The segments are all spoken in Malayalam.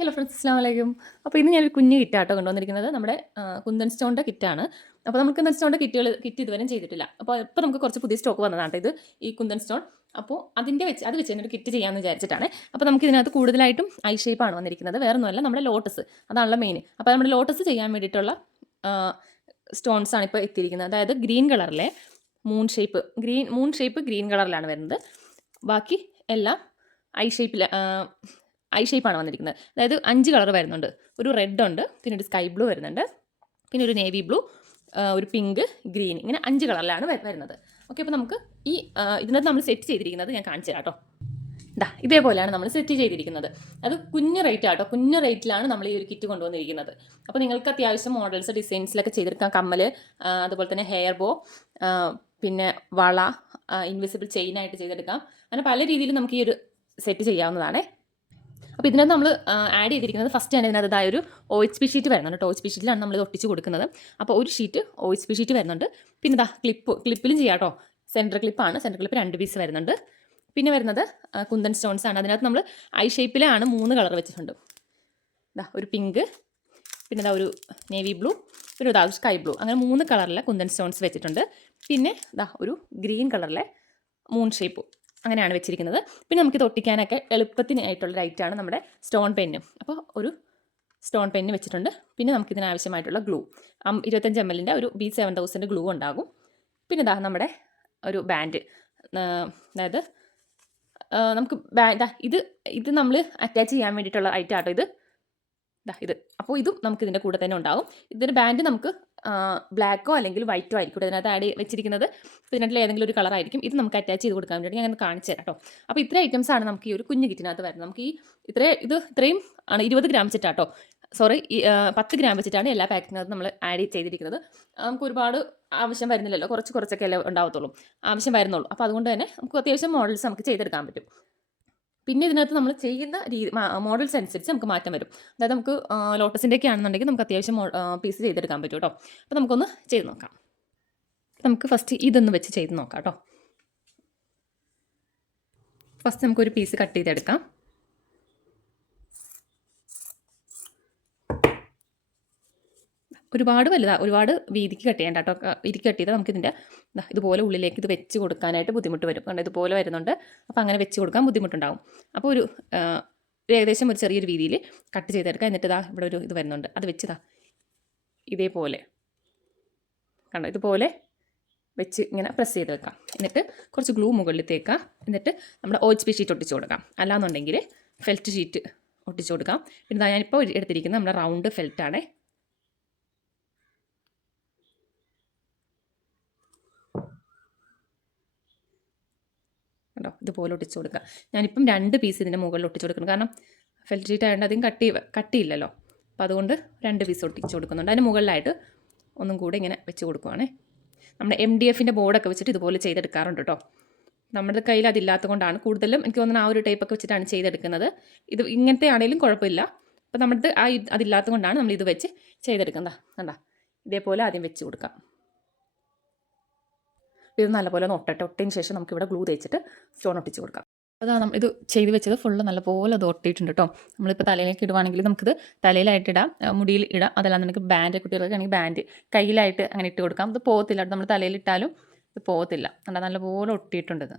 ഹലോ ഫ്രണ്ട്സ്, അസ്സലാമു അലൈക്കും. അപ്പോൾ ഇന്ന് ഞാനൊരു കുഞ്ഞ് കിറ്റാട്ടോ കൊണ്ടുവന്നിരിക്കുന്നത്. നമ്മുടെ കുന്തൻ സ്റ്റോണിൻ്റെ കിറ്റാണ്. അപ്പോൾ നമുക്ക് കുന്തൻ സ്റ്റോണിൻ്റെ കിറ്റ് ഇതുവരെയും ചെയ്തിട്ടില്ല. അപ്പോൾ ഇപ്പോൾ നമുക്ക് കുറച്ച് പുതിയ സ്റ്റോക്ക് വന്നതാണ് ഇത്, ഈ കുന്തൻ സ്റ്റോൺ. അപ്പോൾ അത് വെച്ച് തന്നെ ഒരു കിറ്റ് ചെയ്യാമെന്ന് വിചാരിച്ചിട്ടാണ്. അപ്പോൾ നമുക്ക് ഇതിനകത്ത് കൂടുതലായിട്ടും ഐ ഷേപ്പാണ് വന്നിരിക്കുന്നത്. വേറെ ഒന്നുമല്ല, നമ്മുടെ ലോട്ടസ്, അതാണല്ലോ മെയിൻ. അപ്പോൾ നമ്മുടെ ലോട്ടസ് ചെയ്യാൻ വേണ്ടിയിട്ടുള്ള സ്റ്റോൺസ് ആണ് ഇപ്പോൾ എത്തിയിരിക്കുന്നത്. അതായത് ഗ്രീൻ കളറിലെ മൂൺ ഷേപ്പ് ഗ്രീൻ കളറിലാണ് വരുന്നത്. ബാക്കി എല്ലാം ഐ ഷേപ്പാണ് വന്നിരിക്കുന്നത്. അതായത് 5 കളർ വരുന്നുണ്ട്. ഒരു റെഡ് ഉണ്ട്, പിന്നെ ഒരു സ്കൈ ബ്ലൂ വരുന്നുണ്ട്, പിന്നെ ഒരു നേവി ബ്ലൂ, ഒരു പിങ്ക്, ഗ്രീൻ, ഇങ്ങനെ 5 കളറിലാണ് വരുന്നത്. ഓക്കെ, അപ്പോൾ നമുക്ക് ഇതിനകത്ത് നമ്മൾ സെറ്റ് ചെയ്തിരിക്കുന്നത് ഞാൻ കാണിച്ചു തരാം കേട്ടോ. ഇതേപോലെയാണ് നമ്മൾ സെറ്റ് ചെയ്തിരിക്കുന്നത്. അത് കുഞ്ഞ് റേറ്റിലാണ് നമ്മൾ ഈ ഒരു കിറ്റ് കൊണ്ടുവന്നിരിക്കുന്നത്. അപ്പോൾ നിങ്ങൾക്ക് അത്യാവശ്യം മോഡൽസ് ഡിസൈൻസിലൊക്കെ ചെയ്തെടുക്കാം. കമ്മൽ, അതുപോലെ തന്നെ ഹെയർ ബോ, പിന്നെ വള, ഇൻവിസിബിൾ ചെയിനായിട്ട് ചെയ്തെടുക്കാം. അങ്ങനെ പല രീതിയിലും നമുക്ക് ഈ ഒരു സെറ്റ് ചെയ്യാവുന്നതാണ്. അപ്പോൾ ഇതിനകത്ത് നമ്മൾ ആഡ് ചെയ്തിരിക്കുന്നത് ഫസ്റ്റ് തന്നെ ഇതിനകത്ത് ഒരു OHP ഷീറ്റ് വരുന്നുണ്ട്. OHP ഷീറ്റിലാണ് നമ്മൾ ഇത് ഒട്ടിച്ച് കൊടുക്കുന്നത്. അപ്പോൾ ഒരു ഷീറ്റ് OHP ഷീറ്റ് വരുന്നുണ്ട്. പിന്നെ ക്ലിപ്പിലും ചെയ്യാം കേട്ടോ. സെൻറ്റർ ക്ലിപ്പ് 2 പീസ് വരുന്നുണ്ട്. പിന്നെ വരുന്നത് കുന്തൻ സ്റ്റോൺസ് ആണ്. അതിനകത്ത് നമ്മൾ ഐ ഷേപ്പിലാണ് 3 കളർ വെച്ചിട്ടുണ്ട്. ഒരു പിങ്ക്, പിന്നെ ഒരു നേവി ബ്ലൂ, പിന്നെ ഒരു സ്കൈ ബ്ലൂ, അങ്ങനെ 3 കളറിലെ കുന്തൻ സ്റ്റോൺസ് വെച്ചിട്ടുണ്ട്. പിന്നെ ഒരു ഗ്രീൻ കളറിലെ മൂൺ ഷേപ്പ്, അങ്ങനെയാണ് വെച്ചിരിക്കുന്നത്. പിന്നെ നമുക്കിത് ഒട്ടിക്കാനൊക്കെ എളുപ്പത്തിനായിട്ടുള്ള ലൈറ്റാണ് നമ്മുടെ സ്റ്റോൺ പെന്ന്. അപ്പോൾ ഒരു സ്റ്റോൺ പെന്ന് വെച്ചിട്ടുണ്ട്. പിന്നെ നമുക്കിതിനാവശ്യമായിട്ടുള്ള ഗ്ലൂ 25 ml ഒരു B7000 ഗ്ലൂ ഉണ്ടാകും. പിന്നെ നമ്മുടെ ഒരു ബാൻഡ്, അതായത് നമുക്ക് ഇത് നമ്മൾ അറ്റാച്ച് ചെയ്യാൻ വേണ്ടിയിട്ടുള്ള ഐറ്റം ആട്ടോ ഇത്. അപ്പോൾ ഇതും നമുക്ക് ഇതിൻ്റെ കൂടെ തന്നെ ഉണ്ടാകും. ഇതിൻ്റെ ബാൻഡ് നമുക്ക് ബ്ലാക്കോ അല്ലെങ്കിൽ വൈറ്റോ ആയിരിക്കും ഇതിനകത്ത് ആഡ് വെച്ചിരിക്കുന്നത്. ഇതിനകത്ത് ഏതെങ്കിലും ഒരു കളറായിരിക്കും. ഇത് നമുക്ക് അറ്റാച്ച് ചെയ്ത് കൊടുക്കാൻ വേണ്ടി ഞാൻ കാണിച്ചു തരാം കേട്ടോ. അപ്പോൾ ഇത്ര ഐറ്റംസ് ആണ് നമുക്ക് ഈ ഒരു കുഞ്ഞു കിറ്റിനകത്ത് വരുന്നത്. നമുക്ക് ഇത്രയും ആണ് 20 ഗ്രാം വെച്ചിട്ടാട്ടോ, 10 ഗ്രാം വെച്ചിട്ടാണ് എല്ലാ പാക്കിനകത്തും നമ്മൾ ആഡ് ചെയ്തിരിക്കുന്നത്. നമുക്ക് ഒരുപാട് ആവശ്യം വരുന്നില്ലല്ലോ, കുറച്ചൊക്കെ അല്ലേ ഉണ്ടാവത്തുള്ളൂ, ആവശ്യം വരുന്നുള്ളൂ. അപ്പോൾ അതുകൊണ്ട് തന്നെ നമുക്ക് അത്യാവശ്യം മോഡൽസ് നമുക്ക് ചെയ്തെടുക്കാൻ പറ്റും. പിന്നെ ഇതിനകത്ത് നമ്മൾ ചെയ്യുന്ന മോഡൽസ് അനുസരിച്ച് നമുക്ക് മാറ്റം വരും. അതായത് നമുക്ക് ലോട്ടസിൻ്റെയൊക്കെ ആണെന്നുണ്ടെങ്കിൽ നമുക്ക് അത്യാവശ്യം പീസ് ചെയ്തെടുക്കാൻ പറ്റും കേട്ടോ. അപ്പോൾ നമുക്കൊന്ന് ചെയ്ത് നോക്കാം. നമുക്ക് ഫസ്റ്റ് ഇതൊന്ന് വെച്ച് ചെയ്ത് നോക്കാം കേട്ടോ. ഫസ്റ്റ് നമുക്കൊരു പീസ് കട്ട് ചെയ്തെടുക്കാം. ഒരുപാട് വീതിക്ക് കട്ട് ചെയ്യേണ്ട കേട്ടോ. വീതിക്ക് കട്ട് ചെയ്താൽ നമുക്കിതിൻ്റെ ഇതുപോലെ ഉള്ളിലേക്ക് ഇത് വെച്ച് കൊടുക്കാനായിട്ട് ബുദ്ധിമുട്ട് വരും. കാരണം ഇതുപോലെ വരുന്നുണ്ട്. അപ്പോൾ അങ്ങനെ വെച്ച് കൊടുക്കാൻ ബുദ്ധിമുട്ടുണ്ടാകും. അപ്പോൾ ഏകദേശം ഒരു ചെറിയൊരു വീതിയിൽ കട്ട് ചെയ്തെടുക്കുക. എന്നിട്ട് ഇവിടെ ഒരു ഇത് വരുന്നുണ്ട്, അത് വെച്ച് ഇതേപോലെ കണ്ടോ, ഇതുപോലെ വെച്ച് ഇങ്ങനെ പ്രസ് ചെയ്ത് വെക്കാം. എന്നിട്ട് കുറച്ച് ഗ്ലൂ മുകളിൽ തേക്കുക. എന്നിട്ട് നമ്മുടെ OHP ഷീറ്റ് ഒട്ടിച്ച് കൊടുക്കാം. അല്ലാന്നുണ്ടെങ്കിൽ ഫെൽറ്റ് ഷീറ്റ് ഒട്ടിച്ച് കൊടുക്കാം. പിന്നെ ഞാനിപ്പോൾ എടുത്തിരിക്കുന്നത് നമ്മുടെ റൗണ്ട് ഫെൽറ്റാണേ. കേട്ടോ, ഇതുപോലെ ഒട്ടിച്ച് കൊടുക്കുക. ഞാനിപ്പം 2 പീസ് ഇതിൻ്റെ മുകളിൽ ഒട്ടിച്ച് കൊടുക്കണം. കാരണം ഫെൽറ്റ് ഷീറ്റ് ആയതുകൊണ്ട് അധികം കട്ടിയില്ലല്ലോ. അപ്പോൾ അതുകൊണ്ട് 2 പീസ് ഒട്ടിച്ച് കൊടുക്കുന്നുണ്ട്. അതിന് മുകളിലായിട്ട് ഒന്നും കൂടെ ഇങ്ങനെ വെച്ച് കൊടുക്കുവാണേ. നമ്മുടെ MDFൻ്റെ ബോർഡൊക്കെ വെച്ചിട്ട് ഇതുപോലെ ചെയ്തെടുക്കാറുണ്ട് കേട്ടോ. നമ്മുടെ കയ്യിൽ അതില്ലാത്തത് കൊണ്ടാണ് കൂടുതലും എനിക്ക് തോന്നുന്നത് ആ ഒരു ടൈപ്പൊക്കെ വെച്ചിട്ടാണ് ചെയ്തെടുക്കുന്നത്. ഇത് ഇങ്ങനത്തെ ആണെങ്കിലും കുഴപ്പമില്ല. അപ്പോൾ നമ്മുടെ അതില്ലാത്തത് കൊണ്ടാണ് നമ്മൾ ഇത് വെച്ച് ചെയ്തെടുക്കുന്നത്. കണ്ടോ, ഇതേപോലെ ആദ്യം വെച്ച് കൊടുക്കാം. ഇത് നല്ലപോലെ ഒന്ന് ഒട്ടതിന് ശേഷം നമുക്കിവിടെ ഗ്ലൂ തേച്ചിട്ട് സ്റ്റോൺ ഒട്ടിച്ച് കൊടുക്കാം. അതാണ് ഇത് ചെയ്ത് വെച്ചത്. ഫുള്ള് നല്ലപോലെ അത് ഒട്ടിയിട്ടുണ്ട് കേട്ടോ. നമ്മളിപ്പോൾ തലയിലേക്ക് ഇടുവാണെങ്കിൽ നമുക്കിത് തലയിലായിട്ട് ഇടാം, മുടിയിൽ ഇടാം. അതല്ലാതെ നമുക്ക് കുട്ടികൾക്ക് ആണെങ്കിൽ ബാൻഡ് കയ്യിലായിട്ട് അങ്ങനെ ഇട്ട് കൊടുക്കാം. ഇത് പോകത്തില്ല, നമ്മൾ തലയിലിട്ടാലും ഇത് പോകത്തില്ല. നല്ലപോലെ ഒട്ടിയിട്ടുണ്ട് ഇത്.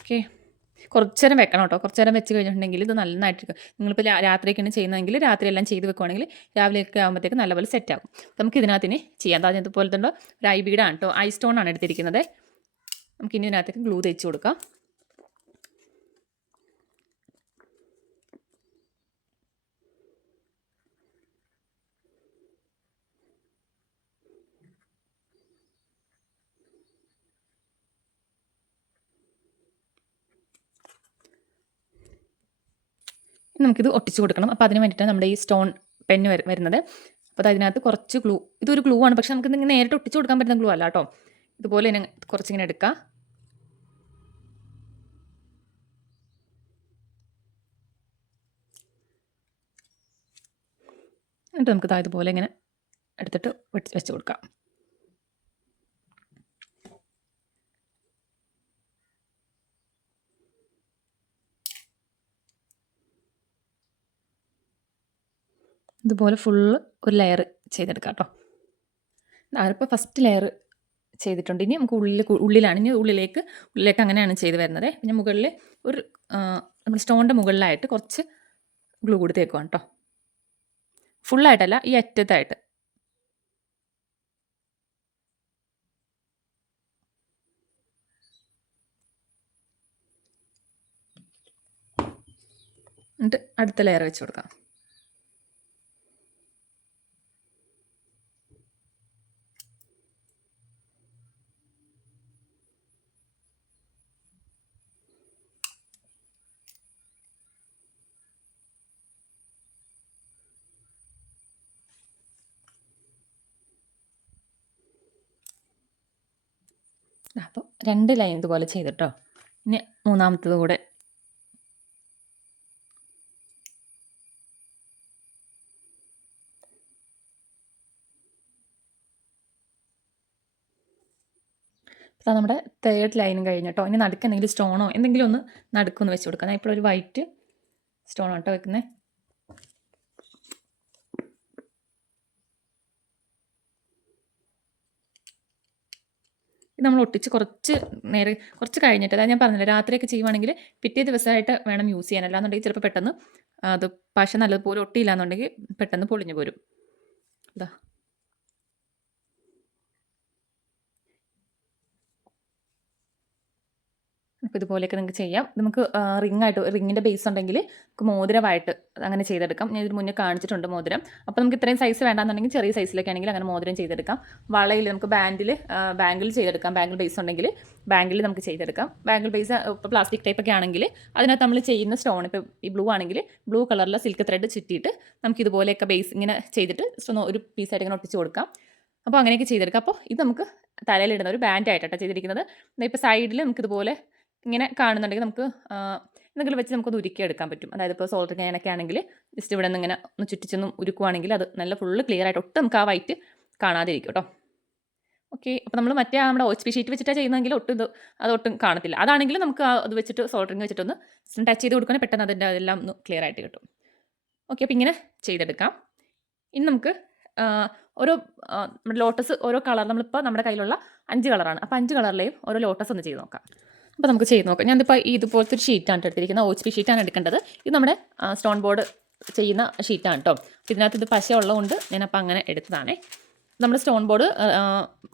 ഓക്കെ, കുറച്ച് നേരം വെക്കണം കേട്ടോ. കുറച്ച് നേരം വെച്ച് കഴിഞ്ഞിട്ടുണ്ടെങ്കിൽ ഇത് നന്നായിട്ട്, നിങ്ങളിപ്പോൾ രാത്രിയൊക്കെയാണ് ചെയ്യുന്നതെങ്കിൽ രാത്രി എല്ലാം ചെയ്ത് വെക്കുവാണെങ്കിൽ രാവിലെയൊക്കെ ആകുമ്പോഴത്തേക്ക് നല്ലപോലെ സെറ്റാകും. നമുക്ക് ഇതിനകത്തിന് ചെയ്യാം. അതായത് ഇതുപോലെ തന്നെ ഒരു ഐ ബീഡാണ് കേട്ടോ, ഐ സ്റ്റോൺ ആണ് എടുത്തിരിക്കുന്നത്. നമുക്കിനി ഇതിനകത്തേക്ക് ഗ്ലൂ തേച്ച് കൊടുക്കാം. നമുക്കിത് ഒട്ടിച്ച് കൊടുക്കണം. അപ്പോൾ അതിന് വേണ്ടിയിട്ടാണ് നമ്മുടെ ഈ സ്റ്റോൺ പെന്ന് വരുന്നത്. അപ്പോൾ അതിനകത്ത് കുറച്ച് ഗ്ലൂ, ഇതൊരു ഗ്ലൂ ആണ്, പക്ഷെ നമുക്ക് ഇങ്ങനെ നേരിട്ട് ഒട്ടിച്ച് കൊടുക്കാൻ പറ്റുന്ന ഗ്ലൂ അല്ല കേട്ടോ. ഇതുപോലെ തന്നെ കുറച്ചിങ്ങനെ എടുക്കുക. എന്നിട്ട് നമുക്ക് ഇതുപോലെ ഇങ്ങനെ എടുത്തിട്ട് വെച്ച് കൊടുക്കാം. ഇതുപോലെ ഫുള്ള് ഒരു ലെയർ ചെയ്തെടുക്കാം കേട്ടോ. അതിപ്പോൾ ഫസ്റ്റ് ലെയർ ചെയ്തിട്ടുണ്ട്. ഇനി നമുക്ക് ഉള്ളിലാണ്, ഇനി ഉള്ളിലേക്ക് അങ്ങനെയാണ് ചെയ്ത് വരുന്നത്. പിന്നെ മുകളിൽ ഒരു നമ്മൾ സ്റ്റോണിൻ്റെ മുകളിലായിട്ട് കുറച്ച് ഗ്ലൂ കൂടി തേക്കുവാണ് കേട്ടോ. ഫുള്ളായിട്ടല്ല, ഈ അറ്റത്തായിട്ട്. എന്നിട്ട് അടുത്ത ലെയർ വെച്ച് കൊടുക്കാം. അപ്പോൾ 2 ലൈൻ ഇതുപോലെ ചെയ്തിട്ടോ. ഇനി മൂന്നാമത്തത് കൂടെ അപ്പോൾ നമ്മുടെ 3rd ലൈനും കഴിഞ്ഞിട്ടോ. ഇനി നടുക്ക് എന്തെങ്കിലും സ്റ്റോണോ എന്തെങ്കിലും ഒന്ന് നടുക്കൊന്ന് വെച്ച് കൊടുക്കാം. ഞാൻ ഇപ്പോൾ ഒരു വൈറ്റ് സ്റ്റോൺ ആട്ടോ വെക്കുന്നത്. ഇത് നമ്മൾ ഒട്ടിച്ച് കുറച്ച് കഴിഞ്ഞിട്ട്, അതായത് ഞാൻ പറഞ്ഞില്ല രാത്രിയൊക്കെ ചെയ്യുവാണെങ്കിൽ പിറ്റേ ദിവസമായിട്ട് വേണം യൂസ് ചെയ്യാൻ. അല്ലാന്നുണ്ടെങ്കിൽ ചിലപ്പോൾ പെട്ടെന്ന് അത് പശ നല്ലതുപോലെ ഒട്ടിയില്ല എന്നുണ്ടെങ്കിൽ പെട്ടെന്ന് പൊളിഞ്ഞു പോരും. ഇതാ അപ്പോൾ ഇതുപോലെയൊക്കെ നിങ്ങൾക്ക് ചെയ്യാം. നമുക്ക് റിങ്ങിൻ്റെ ബേസ് ഉണ്ടെങ്കിൽ നമുക്ക് മോതിരമായിട്ട് അങ്ങനെ ചെയ്തെടുക്കാം. ഞാൻ ഇതിന് മുന്നേ കാണിച്ചിട്ടുണ്ട് മോതിരം. അപ്പോൾ നമുക്ക് ഇത്രയും സൈസ് വേണ്ടാന്നുണ്ടെങ്കിൽ ചെറിയ സൈസിലൊക്കെ ആണെങ്കിൽ അങ്ങനെ മോതിരം ചെയ്തെടുക്കാം. വളയിൽ നമുക്ക് ബാങ്കിൾ ചെയ്തെടുക്കാം. ബാങ്കിൾ ബേസ് ഉണ്ടെങ്കിൽ ബാങ്കിൾ നമുക്ക് ചെയ്തെടുക്കാം. ബാങ്കിൾ ബേസ് ഇപ്പോൾ പ്ലാസ്റ്റിക് ടൈപ്പൊക്കെ ആണെങ്കിൽ അതിനകത്ത് നമ്മൾ ചെയ്യുന്ന സ്റ്റോൺ, ഇപ്പോൾ ഈ ബ്ലൂ ആണെങ്കിൽ ബ്ലൂ കളറിലെ സിൽക്ക് ത്രെഡ് ചുറ്റിയിട്ട് നമുക്ക് ഇതുപോലെയൊക്കെ ബേസ് ഇങ്ങനെ ചെയ്തിട്ട് ഒരു പീസായിട്ട് ഇങ്ങനെ ഒട്ടിച്ച് കൊടുക്കാം. അപ്പോൾ അങ്ങനെയൊക്കെ ചെയ്തെടുക്കാം. അപ്പോൾ ഇത് നമുക്ക് തലയിലിടുന്ന ഒരു ബാൻഡായിട്ടാണ് ചെയ്തിരിക്കുന്നത്. ഇപ്പോൾ സൈഡിൽ നമുക്കിതുപോലെ ഇങ്ങനെ കാണുന്നുണ്ടെങ്കിൽ നമുക്ക് എന്തെങ്കിലും വെച്ച് നമുക്കത് ഉരുക്കിയെടുക്കാൻ പറ്റും. അതായത് ഇപ്പോൾ സോൾഡറിങ് അയണൊക്കെ ആണെങ്കിൽ ജസ്റ്റ് ഇവിടെ നിന്ന് ഇങ്ങനെ ഒന്ന് ചുറ്റിച്ചൊന്നും ഉരുക്കുവാണെങ്കിൽ അത് നല്ല ഫുള്ള് ക്ലിയർ ആയിട്ട് ഒട്ടും നമുക്ക് ആ വൈറ്റ് കാണാതിരിക്കും കേട്ടോ. ഓക്കെ, അപ്പോൾ നമ്മൾ നമ്മുടെ OHP ഷീറ്റ് വെച്ചിട്ടാണ് ചെയ്യുന്നതെങ്കിൽ അതൊട്ടും കാണത്തില്ല. അതാണെങ്കിൽ നമുക്ക് അത് വെച്ചിട്ട് സോൾഡറിങ് വെച്ചിട്ടൊന്ന് ടച്ച് ചെയ്ത് കൊടുക്കുകയാണെങ്കിൽ പെട്ടെന്ന് അതിൻ്റെ അതെല്ലാം ഒന്ന് ക്ലിയർ ആയിട്ട് കിട്ടും. ഓക്കെ, അപ്പോൾ ഇങ്ങനെ ചെയ്തെടുക്കാം. ഇനി നമുക്ക് ഓരോ നമ്മുടെ ലോട്ടസ് ഓരോ കളർ, നമ്മളിപ്പോൾ നമ്മുടെ കയ്യിലുള്ള 5 കളറാണ്. അപ്പോൾ 5 കളറിലെയും ഓരോ ലോട്ടസ് ഒന്ന് ചെയ്ത് നോക്കാം. അപ്പോൾ നമുക്ക് ചെയ്ത് നോക്കാം. ഞാനിപ്പോൾ ഇതുപോലത്തെ ഒരു ഷീറ്റാണ് എടുത്തിരിക്കുന്നത്. OHP ഷീറ്റാണ് എടുക്കേണ്ടത്. ഇത് നമ്മുടെ സ്റ്റോൺ ബോർഡ് ചെയ്യുന്ന ഷീറ്റാണ് കേട്ടോ. ഇതിനകത്ത് ഇത് പശ ഉള്ളതുകൊണ്ട് ഞാനപ്പോൾ അങ്ങനെ എടുത്തതാണ്. നമ്മുടെ സ്റ്റോൺ ബോർഡ്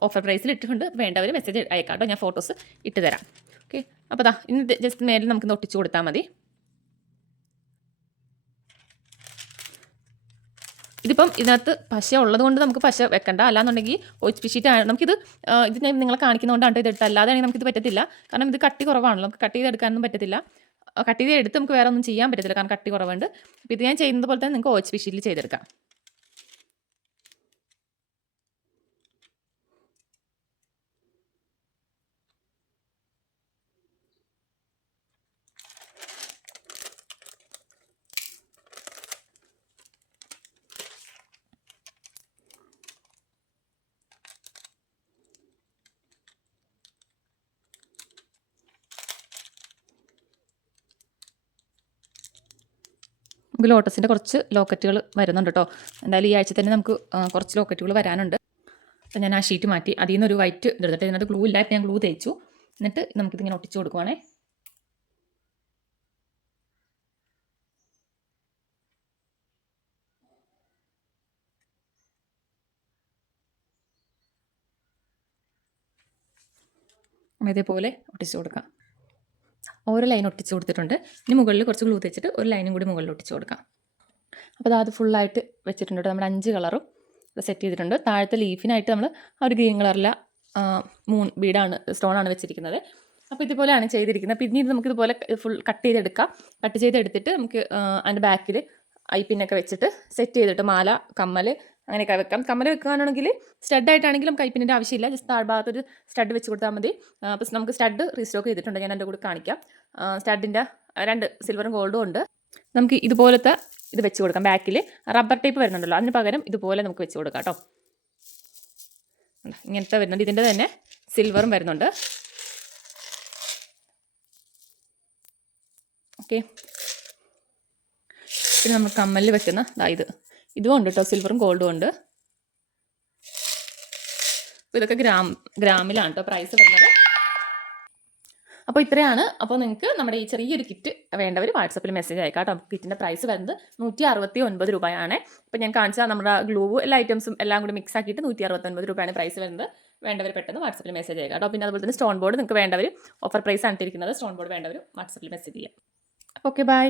ഓഫർ പ്രൈസിൽ ഇട്ടിട്ടുണ്ട്. വേണ്ടവർ മെസ്സേജ് അയക്കാം കേട്ടോ, ഞാൻ ഫോട്ടോസ് ഇട്ട് തരാം. ഓക്കെ, അപ്പോൾ ഇന്ന് ജസ്റ്റ് മേലിൽ നമുക്കിന്ന് ഒട്ടിച്ച് കൊടുത്താൽ മതി. ഇതിപ്പം ഇതിനകത്ത് പശ ഉള്ളത് കൊണ്ട് നമുക്ക് പശ വെക്കണ്ട. അല്ലാന്നുണ്ടെങ്കിൽ OHP ഷീറ്റ് നമുക്കിത് ഞാൻ നിങ്ങളെ കാണിക്കുന്നതുകൊണ്ടാണ് ഇത് എടുത്തത്. അല്ലാതെയാണെങ്കിൽ നമുക്കിത് പറ്റത്തില്ല. കാരണം ഇത് കട്ടി കുറവാണല്ലോ, നമുക്ക് കട്ട് ചെയ്തെടുക്കാനൊന്നും പറ്റത്തില്ല. കട്ട് ചെയ്തെടുത്ത് നമുക്ക് വേറെ ഒന്നും ചെയ്യാൻ പറ്റത്തില്ല, കാരണം കട്ടി കുറവുണ്ട്. അപ്പോൾ ഇത് ഞാൻ ചെയ്യുന്നത് പോലെ തന്നെ നിങ്ങൾക്ക് OHP ഷീറ്റിൽ ചെയ്തെടുക്കാം. നമുക്ക് ലോട്ടസിൻ്റെ കുറച്ച് ലോക്കറ്റുകൾ വരുന്നുണ്ട് കേട്ടോ. എന്തായാലും ഈ ആഴ്ച തന്നെ നമുക്ക് കുറച്ച് ലോക്കറ്റുകൾ വരാനുണ്ട്. അപ്പോൾ ഞാൻ ആ ഷീറ്റ് മാറ്റി അതിൽ നിന്നൊരു വൈറ്റ് ഇതെടുത്തിട്ട് ഇതിനകത്ത് ഗ്ലൂ ഇല്ലായിട്ട് ഞാൻ ഗ്ലൂ തേച്ചു. എന്നിട്ട് നമുക്കിതിങ്ങനെ ഒട്ടിച്ച് കൊടുക്കുവാണേ. ഇതേപോലെ ഒട്ടിച്ച് കൊടുക്കാം. ഓരോ ലൈൻ ഒട്ടിച്ച് കൊടുത്തിട്ടുണ്ട്. ഇനി മുകളിൽ കുറച്ച് ഗ്ലൂ തേച്ചിട്ട് ഒരു ലൈനും കൂടി മുകളിൽ ഒട്ടിച്ച് കൊടുക്കാം. അപ്പോൾ അത് ഫുള്ളായിട്ട് വെച്ചിട്ടുണ്ട്. നമ്മുടെ 5 കളറും സെറ്റ് ചെയ്തിട്ടുണ്ട്. താഴത്തെ ലീഫിനായിട്ട് നമ്മൾ ആ ഒരു ഗ്രീൻ കളറിലെ മൂൺ ബീഡാണ്, സ്റ്റോണാണ് വെച്ചിരിക്കുന്നത്. അപ്പോൾ ഇതുപോലെയാണ് ചെയ്തിരിക്കുന്നത്. അപ്പോൾ ഇനി നമുക്കിതുപോലെ ഫുൾ കട്ട് ചെയ്തെടുക്കാം. കട്ട് ചെയ്തെടുത്തിട്ട് നമുക്ക് അതിൻ്റെ ബാക്കിൽ ഐപ്പിന്നൊക്കെ വെച്ചിട്ട് സെറ്റ് ചെയ്തിട്ട് മാല, കമ്മൽ അങ്ങനെയൊക്കെ വെക്കാം. കമ്മൽ വെക്കാനാണെങ്കിൽ സ്റ്റഡായിട്ടാണെങ്കിലും നമുക്ക് ഐപ്പിൻ്റെ ആവശ്യമില്ല. ജസ്റ്റ് താഴ്ഭാഗത്തൊരു സ്റ്റഡ് വെച്ച് കൊടുത്താൽ മതി. അപ്പോൾ നമുക്ക് സ്റ്റഡ് റീസ്റ്റോക്ക് ചെയ്തിട്ടുണ്ട്, ഞാൻ എൻ്റെ കൂടെ കാണിക്കാം. സ്റ്റഡിൻ്റെ 2 സിൽവറും ഗോൾഡും ഉണ്ട്. നമുക്ക് ഇതുപോലത്തെ ഇത് വെച്ച് കൊടുക്കാം. ബാക്കിൽ റബ്ബർ ടേപ്പ് വരുന്നുണ്ടല്ലോ, അതിന് പകരം ഇതുപോലെ നമുക്ക് വെച്ച് കൊടുക്കാം കേട്ടോ. ഇങ്ങനത്തെ വരുന്നുണ്ട്. ഇതിൻ്റെ തന്നെ സിൽവറും വരുന്നുണ്ട്. ഓക്കെ, പിന്നെ നമ്മൾ കമ്മലിൽ വെക്കുന്ന ഇത് ഇതും ഉണ്ട് കേട്ടോ, സിൽവറും ഗോൾഡും ഉണ്ട്. അപ്പോൾ ഇതൊക്കെ ഗ്രാമിലാണ് കേട്ടോ പ്രൈസ് വരുന്നത്. അപ്പോൾ ഇത്രയാണ്. അപ്പോൾ നിങ്ങൾക്ക് നമ്മുടെ ഈ ചെറിയൊരു കിറ്റ് വേണ്ടവർ വാട്സപ്പിൽ മെസ്സേജ് അയക്കാം കേട്ടോ. കിറ്റിൻ്റെ പ്രൈസ് വരുന്നത് 169 രൂപയാണ്. ഇപ്പോൾ ഞാൻ കാണിച്ചാൽ നമ്മുടെ ഗ്ലൂ എല്ലാ ഐറ്റംസും എല്ലാം കൂടി മിക്സ് ആക്കിയിട്ട് 169 രൂപയാണ് പ്രൈസ് വരുന്നത്. വേണ്ടവർ പെട്ടെന്ന് വാട്സപ്പിൽ മെസ്സേജ് അയക്കാം കേട്ടോ. പിന്നെ അതുപോലെ തന്നെ സ്റ്റോൺ ബോർഡ് നിങ്ങൾക്ക് വേണ്ടവർ ഓഫർ പ്രൈസ് ആണ് ഇട്ടിരിക്കുന്നത്. സ്റ്റോൺ ബോർഡ് വേണ്ടവർ വാട്സപ്പിൽ മെസ്സേജ് ചെയ്യാം. Okay, by.